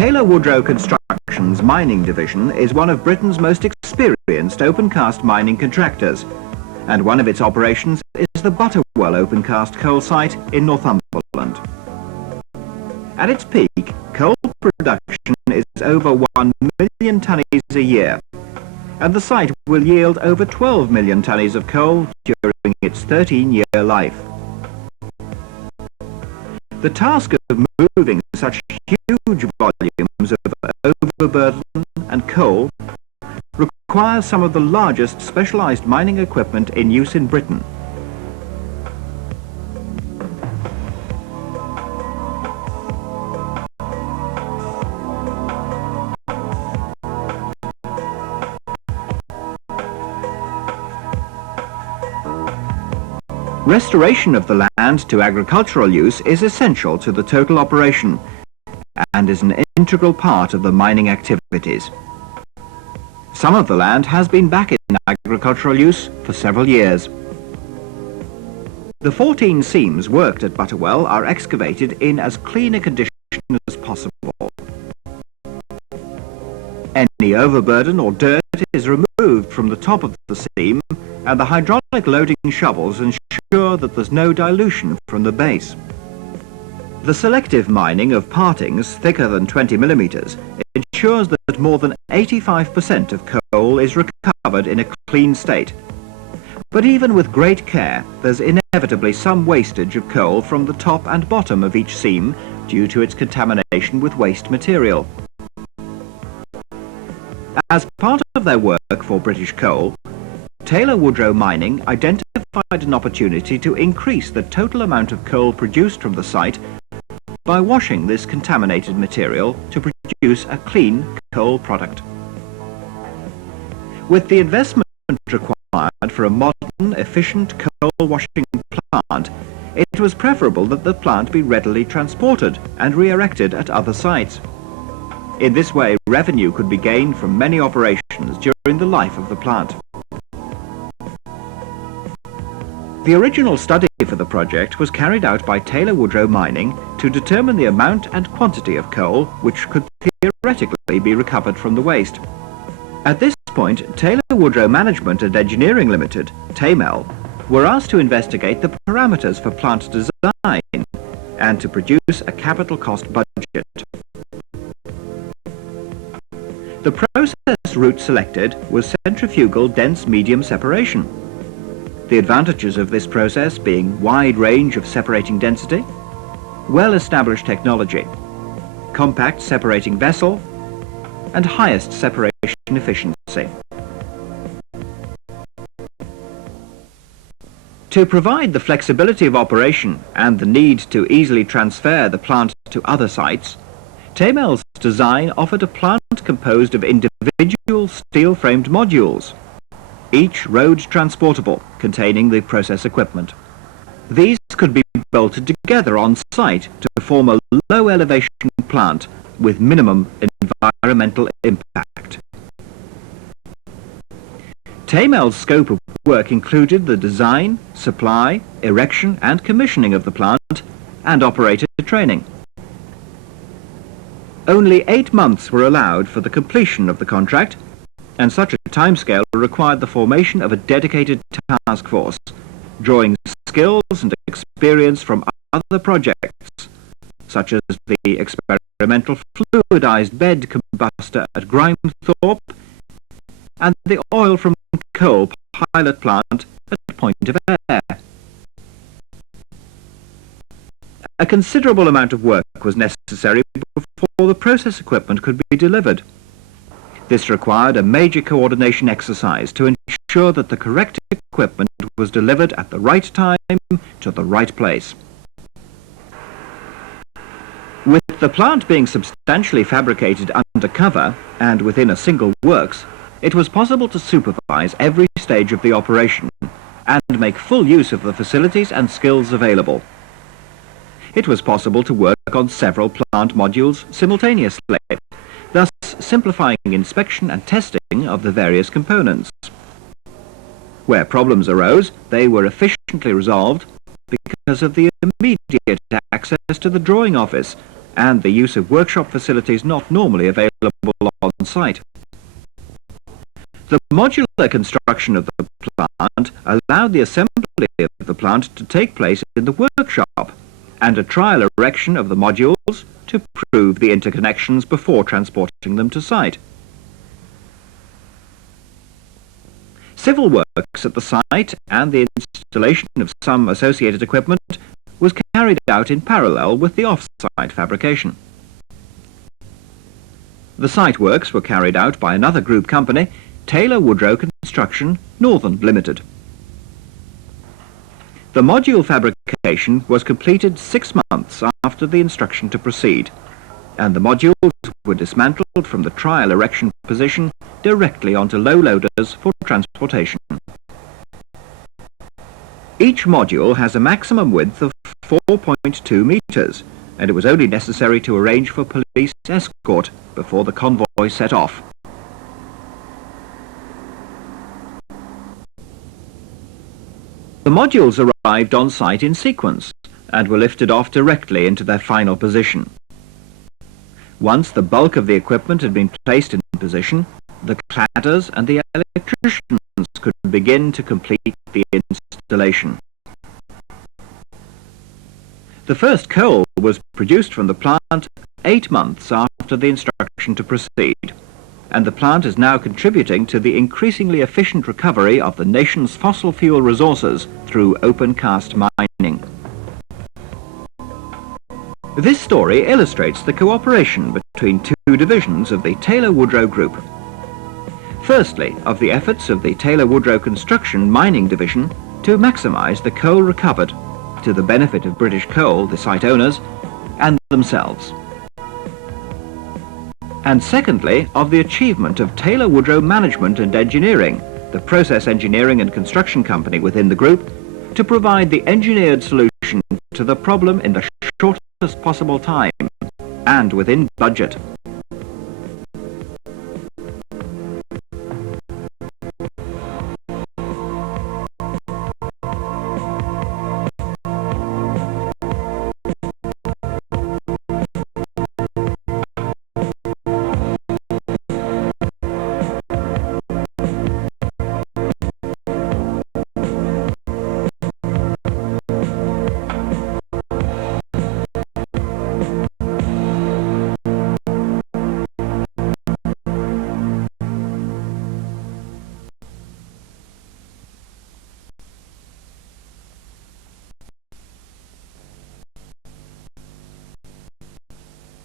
Taylor Woodrow Construction's mining division is one of Britain's most experienced open-cast mining contractors, and one of its operations is the Butterwell open-cast coal site in Northumberland. At its peak, coal production is over 1 million tonnes a year, and the site will yield over 12 million tonnes of coal during its 13-year life. The task of moving such huge volumes of overburden and coal requires some of the largest specialised mining equipment in use in Britain. Restoration of the land to agricultural use is essential to the total operation and is an integral part of the mining activities. Some of the land has been back in agricultural use for several years. The 14 seams worked at Butterwell are excavated in as clean a condition as possible. Any overburden or dirt is removed from the top of the seam, and the hydraulic loading shovels ensure that there's no dilution from the base. The selective mining of partings thicker than 20 millimetres ensures that more than 85% of coal is recovered in a clean state. But even with great care, there's inevitably some wastage of coal from the top and bottom of each seam due to its contamination with waste material. As part of their work for British Coal, Taylor Woodrow Mining identified an opportunity to increase the total amount of coal produced from the site by washing this contaminated material to produce a clean coal product. With the investment required for a modern, efficient coal washing plant, it was preferable that the plant be readily transported and re-erected at other sites. In this way, revenue could be gained from many operations during the life of the plant. The original study for the project was carried out by Taylor Woodrow Mining to determine the amount and quantity of coal which could theoretically be recovered from the waste. At this point, Taylor Woodrow Management and Engineering Limited, TAMEL, were asked to investigate the parameters for plant design and to produce a capital cost budget. The process route selected was centrifugal dense medium separation. The advantages of this process being wide range of separating density, well-established technology, compact separating vessel, and highest separation efficiency. To provide the flexibility of operation and the need to easily transfer the plant to other sites, TAMEL's design offered a plant composed of individual steel-framed modules, each road transportable, containing the process equipment. These could be bolted together on site to form a low elevation plant with minimum environmental impact. TAMEL's scope of work included the design, supply, erection and commissioning of the plant and operator training. Only 8 months were allowed for the completion of the contract, and such a timescale required the formation of a dedicated task force, drawing skills and experience from other projects, such as the experimental fluidized bed combustor at Grimethorpe and the oil from coal pilot plant at Point of Ayr. A considerable amount of work was necessary before the process equipment could be delivered. This required a major coordination exercise to ensure that the correct equipment was delivered at the right time to the right place. With the plant being substantially fabricated under cover and within a single works, it was possible to supervise every stage of the operation and make full use of the facilities and skills available. It was possible to work on several plant modules simultaneously, thus simplifying inspection and testing of the various components. Where problems arose, they were efficiently resolved because of the immediate access to the drawing office and the use of workshop facilities not normally available on site. The modular construction of the plant allowed the assembly of the plant to take place in the workshop and a trial erection of the modules to prove the interconnections before transporting them to site. Civil works at the site and the installation of some associated equipment was carried out in parallel with the off-site fabrication. The site works were carried out by another group company, Taylor Woodrow Construction, Northern Limited. The module fabrication was completed 6 months after the instruction to proceed, and the modules were dismantled from the trial erection position directly onto low loaders for transportation. Each module has a maximum width of 4.2 metres, and it was only necessary to arrange for police escort before the convoy set off. The modules arrived on site in sequence and were lifted off directly into their final position. Once the bulk of the equipment had been placed in position, the cladders and the electricians could begin to complete the installation. The first coal was produced from the plant 8 months after the instruction to proceed, and the plant is now contributing to the increasingly efficient recovery of the nation's fossil fuel resources through open cast mining. This story illustrates the cooperation between two divisions of the Taylor Woodrow Group. Firstly, of the efforts of the Taylor Woodrow Construction Mining Division to maximise the coal recovered to the benefit of British Coal, the site owners, and themselves. And secondly, of the achievement of Taylor Woodrow Management and Engineering, the process engineering and construction company within the group, to provide the engineered solution to the problem in the shortest possible time and within budget.